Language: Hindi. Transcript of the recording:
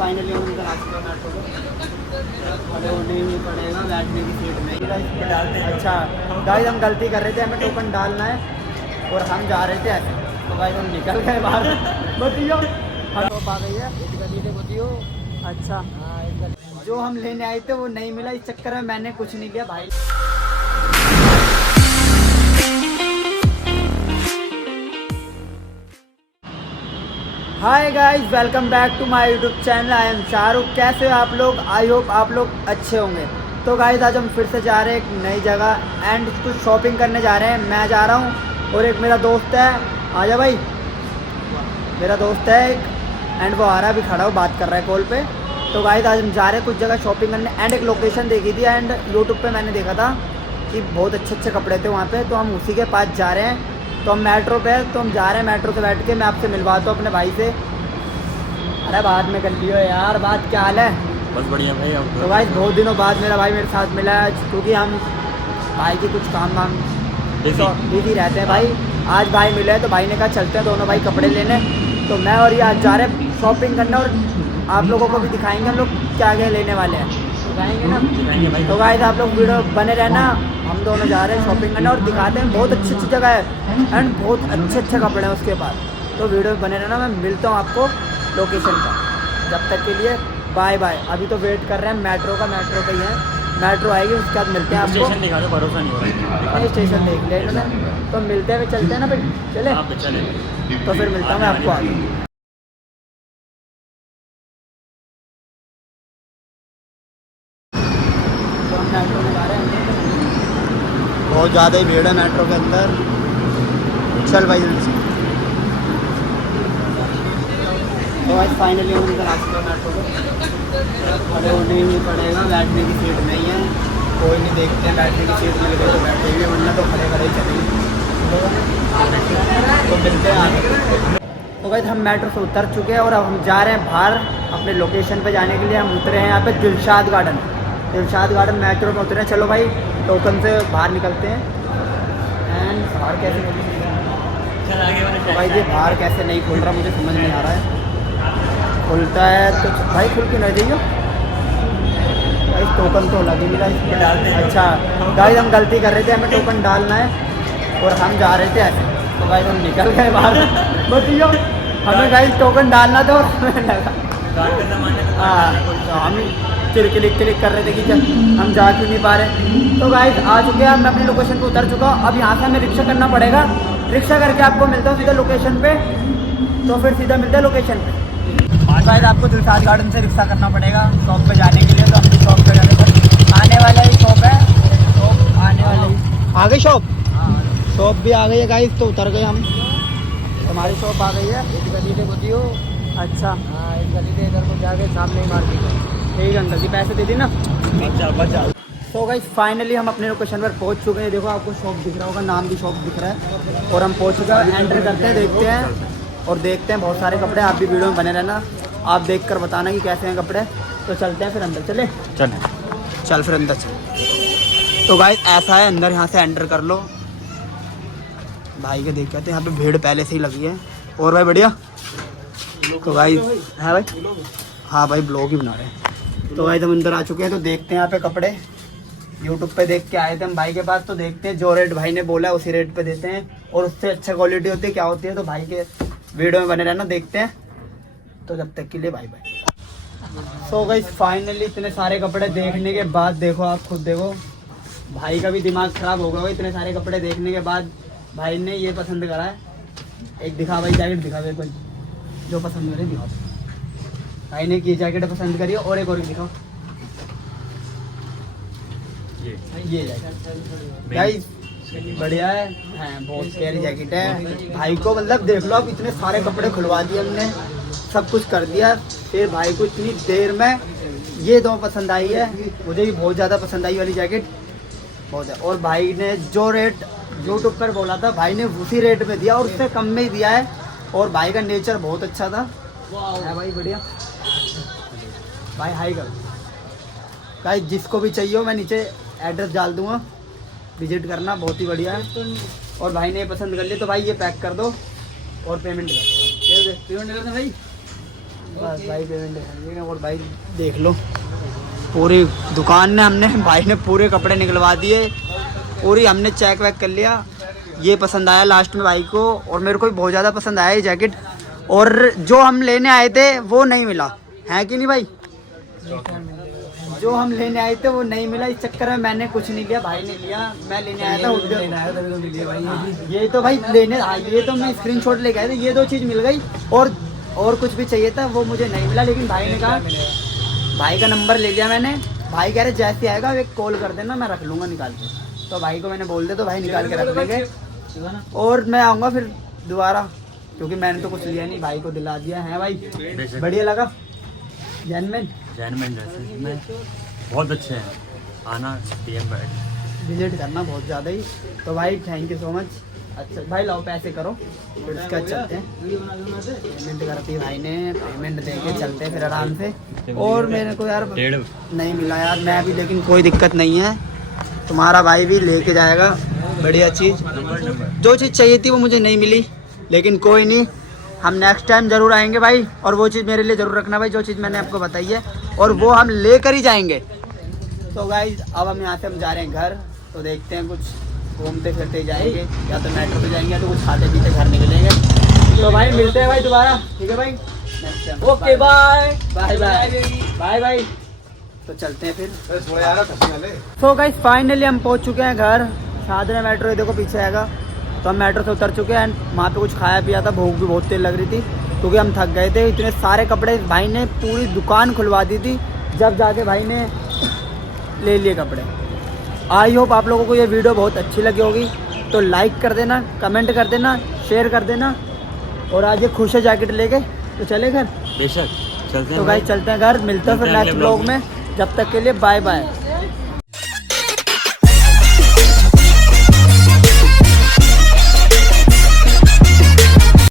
फाइनली हम इधर आ चुके हैं मेट्रो को। खड़े होने ही पड़ेगा बैठने की सीट नहीं। अच्छा गाइस हम गलती कर रहे थे, हमें टोकन डालना है और हम जा रहे थे ऐसे, तो गाइस हम निकल गए बाहर। बताइयो हम तो आ गई है इस गली से। बताइयो अच्छा जो हम लेने आए थे वो नहीं मिला, इस चक्कर में मैंने कुछ नहीं लिया भाई। Hi guys, welcome back to my YouTube channel. I am Shahrukh. कैसे हो आप लोग? आई होप आप लोग अच्छे होंगे। तो गाइस आज हम फिर से जा रहे हैं एक नई जगह एंड कुछ शॉपिंग करने जा रहे हैं। मैं जा रहा हूँ और एक मेरा दोस्त है, आजा भाई, मेरा दोस्त है एक, एंड वो आ रहा है, अभी खड़ा हो बात कर रहा है कॉल पे। तो गाइस आज हम जा रहे हैं कुछ जगह शॉपिंग करने एंड एक लोकेशन देखी थी एंड यूट्यूब पे मैंने देखा था कि बहुत अच्छे अच्छे कपड़े थे वहाँ पे, तो हम उसी के पास जा रहे हैं। तो हम मेट्रो पे है, तो हम जा रहे हैं मेट्रो से बैठ के। मैं आपसे मिलवाता हूँ अपने भाई से। अरे बाद में कर लियो यार, बात क्या हाल है? बस बढ़िया भाई। तो भाई बहुत दिनों बाद मेरा भाई मेरे साथ मिला है, क्योंकि हम भाई के कुछ काम वाम बिजी रहते हैं भाई। आज भाई मिले हैं तो भाई ने कहा चलते हैं दोनों भाई कपड़े लेने। तो मैं और ये आज जा रहे हैं शॉपिंग करने और आप लोगों को भी दिखाएंगे हम लोग क्या क्या लेने वाले हैं। दिखाएंगे ना? दिखाएंगे भाई। तो गाइस आप लोग वीडियो बने रहना। हम दोनों जा रहे हैं शॉपिंग करने और दिखाते हैं, बहुत अच्छी अच्छी जगह है एंड बहुत अच्छे अच्छे कपड़े हैं उसके बाद। तो वीडियो बने रहना, मैं मिलता हूँ आपको लोकेशन का। जब तक के लिए बाय बाय। अभी तो वेट कर रहे हैं मेट्रो का, मेट्रो पे ही है, मेट्रो आएगी उसके बाद मिलते हैं आपको। स्टेशन दिखा दो, भरोसा नहीं हो रहा है। स्टेशन देख लिया इन्होंने, तो मिलते हैं, चलते हैं ना फिर, चले आप चले। तो फिर मिलता हूँ मैं आपको आगे। तो हम मेट्रो में जा रहे हैं, बहुत ज़्यादा ही भीड़ है मेट्रो के अंदर। चल भाई जल्दी से। तो आज फाइनली हम इधर आ चुके हैं मेट्रो को। खड़े होने ही पड़ेगा, बैठने की सीट नहीं है। कोई नहीं, देखते हैं बैठने की सीट मिल गई तो बैठे हुए, वरना तो खड़े खड़े ही चलेंगे। तो मिलते हैं आगे। तो भाई हम मेट्रो से उतर चुके हैं और अब हम जा रहे हैं बाहर अपने लोकेशन पे जाने के लिए। हम उतरे हैं यहाँ पे Dilshad garden. Dilshad garden metro में उतरे हैं। चलो भाई टोकन से बाहर निकलते हैं। एंड बाहर कैसे तो भाई ये बाहर कैसे नहीं खुल रहा, मुझे समझ नहीं आ रहा है। खुलता है तो भाई खुल के नहीं जाइए भाई, टोकन तो लगे मिला इसमें डालते हैं। अच्छा गाइस हम गलती कर रहे थे, हमें टोकन डालना है और हम जा रहे थे ऐसे, तो गाइस हम निकल गए बाहर। बताइयो हमें गाइस टोकन डालना था और हमें लगा हाँ, तो हम क्लिक कर रहे थे कि चल हम जा क्यों नहीं पा रहे। तो गाइस आ चुके हैं, मैं अपनी लोकेशन पे उतर चुका हूँ। अब यहाँ से हमें रिक्शा करना पड़ेगा। रिक्शा करके आपको मिलता हूँ सीधा लोकेशन पे। तो फिर सीधा मिलता है लोकेशन पे। शायद आपको दिलशाद गार्डन से रिक्शा करना पड़ेगा शॉप पे जाने के लिए। तो हम शॉप पे जाने पर आने वाला ही शॉप है, शॉप आने वाला ही आ गई शॉप। शॉप भी आ गई है गाइस, तो उतर गए हम। हमारी शॉप आ गई है इस गली से। बताइयो अच्छा हाँ, इस गली से इधर को जाके सामने ही मार दी। ठीक है अंकल जी, पैसे दे दी ना, बचा। तो गाइस फाइनली हम अपने लोकेशन पर पहुंच चुके हैं। देखो आपको शॉप दिख रहा होगा, नाम की शॉप दिख रहा है और हम पहुंच चुके हैं। एंटर करते हैं, देखते हैं और देखते हैं बहुत सारे कपड़े। आप भी वीडियो में बने रहना, आप देख कर बताना कि कैसे हैं कपड़े। तो चलते हैं फिर अंदर, चल फिर अंदर चल। तो गाइस ऐसा है अंदर, यहाँ से एंटर कर लो। भाई के देख के आते हैं, यहाँ पे भीड़ पहले से ही लगी है। और भाई बढ़िया। तो गाइस है भाई, हाँ भाई ब्लॉग ही बना रहे हैं। तो गाइस हम अंदर आ चुके हैं, तो देखते हैं यहाँ पे कपड़े। यूट्यूब पे देख के आए थे हम भाई के पास, तो देखते हैं जो रेट भाई ने बोला है उसी रेट पे देते हैं। और उससे अच्छा क्वालिटी होती है क्या होती है, तो भाई के वीडियो में बने रहना, देखते हैं। तो जब तक के लिए bye bye. So guys finally इतने सारे कपड़े देखने के बाद, देखो आप खुद देखो, भाई का भी दिमाग खराब हो गया भाई। इतने सारे कपड़े देखने के बाद भाई ने ये पसंद करा है। एक दिखा भाई, जैकेट दिखा भाई, कोई जो पसंद करे दिखाओ। भाई ने की जैकेट पसंद करी और एक और दिखाओ, ये जैकेट गाइस बढ़िया है, बहुत प्यारी जैकेट है। भाई को मतलब देख लो, अब इतने सारे कपड़े खुलवा दिए हमने, सब कुछ कर दिया। फिर भाई को इतनी देर में ये दो पसंद आई है, मुझे भी बहुत ज़्यादा पसंद आई वाली जैकेट, बहुत है। और भाई ने जो रेट यूट्यूब पर बोला था, भाई ने उसी रेट में दिया और उससे कम में ही दिया है। और भाई का नेचर बहुत अच्छा था है भाई, बढ़िया भाई। हाई करो भाई, जिसको भी चाहिए हो मैं नीचे एड्रेस डाल दूंगा, विजिट करना, बहुत ही बढ़िया है। और भाई ने पसंद कर लिया तो भाई ये पैक कर दो और पेमेंट कर दो। पेमेंट कर दो भाई, बस भाई पेमेंट दिखा दीजिएगा। और भाई देख लो पूरी दुकान ने हमने भाई ने पूरे कपड़े निकलवा दिए, पूरी हमने चेक वेक कर लिया। ये पसंद आया लास्ट में भाई को, और मेरे को भी बहुत ज़्यादा पसंद आया ये जैकेट। और जो हम लेने आए थे वो नहीं मिला है कि नहीं भाई, जो हम लेने आए थे वो नहीं मिला। इस चक्कर में मैंने कुछ नहीं लिया, भाई ने लिया। मैं लेने आया था ये तो भाई लेने, हाँ ये तो मैं स्क्रीनशॉट लेके आया था। ये दो चीज़ मिल गई, और कुछ भी चाहिए था वो मुझे नहीं मिला। लेकिन भाई ने कहा, भाई का नंबर ले लिया मैंने। भाई कह रहे जैसे आएगा एक कॉल कर देना, मैं रख लूँगा निकाल के। तो भाई को मैंने बोल दिया, तो भाई निकाल के रख देंगे। और मैं आऊँगा फिर दोबारा, क्योंकि मैंने तो कुछ लिया नहीं, भाई को दिला दिया है। भाई बढ़िया लगा जैनमैन ड्रेसेस में बहुत अच्छे हैं, आना DM विजिट करना बहुत ज़्यादा ही। तो भाई थैंक यू सो मच। अच्छा भाई लाओ पैसे करो, फिर उसके बाद चलते हैं। पेमेंट करती भाई ने, पेमेंट दे के चलते हैं फिर आराम से। और मेरे को यार नहीं मिला यार, मैं भी, लेकिन कोई दिक्कत नहीं है, तुम्हारा भाई भी लेके जाएगा बढ़िया चीज़। जो चीज़ चाहिए थी वो मुझे नहीं मिली, लेकिन कोई नहीं, हम नेक्स्ट टाइम ज़रूर आएंगे भाई। और वो चीज़ मेरे लिए ज़रूर रखना भाई, जो चीज़ मैंने आपको बताई है, और वो हम लेकर ही जाएंगे। तो गाइज अब हम यहाँ से हम जा रहे हैं घर, तो देखते हैं कुछ घूमते फिरते जाएंगे, या तो मेट्रो पे जाएंगे, या तो कुछ खाते पीते घर निकलेंगे। तो भाई मिलते हैं भाई दोबारा, ठीक है भाई, next time. Okay bye bye bye bye bye. तो चलते हैं फिर। तो गाइस फाइनली हम पहुंच चुके हैं घर। शादरा मेट्रो ये देखो पीछे आएगा। तो हम मेट्रो से उतर चुके हैं, वहाँ पे कुछ खाया पिया था, भूख भी बहुत तेज लग रही थी क्योंकि हम थक गए थे। इतने सारे कपड़े भाई ने पूरी दुकान खुलवा दी थी, जब जाके भाई ने ले लिए कपड़े। आई होप आप लोगों को ये वीडियो बहुत अच्छी लगी होगी, तो लाइक कर देना, कमेंट कर देना, शेयर कर देना। और आज ये खुश है जैकेट लेके, तो चले घर। बेशक चलते हैं। तो भाई चलते हैं घर, मिलते हैं फिर नेक्स्ट ब्लॉग में। जब तक के लिए बाय बाय।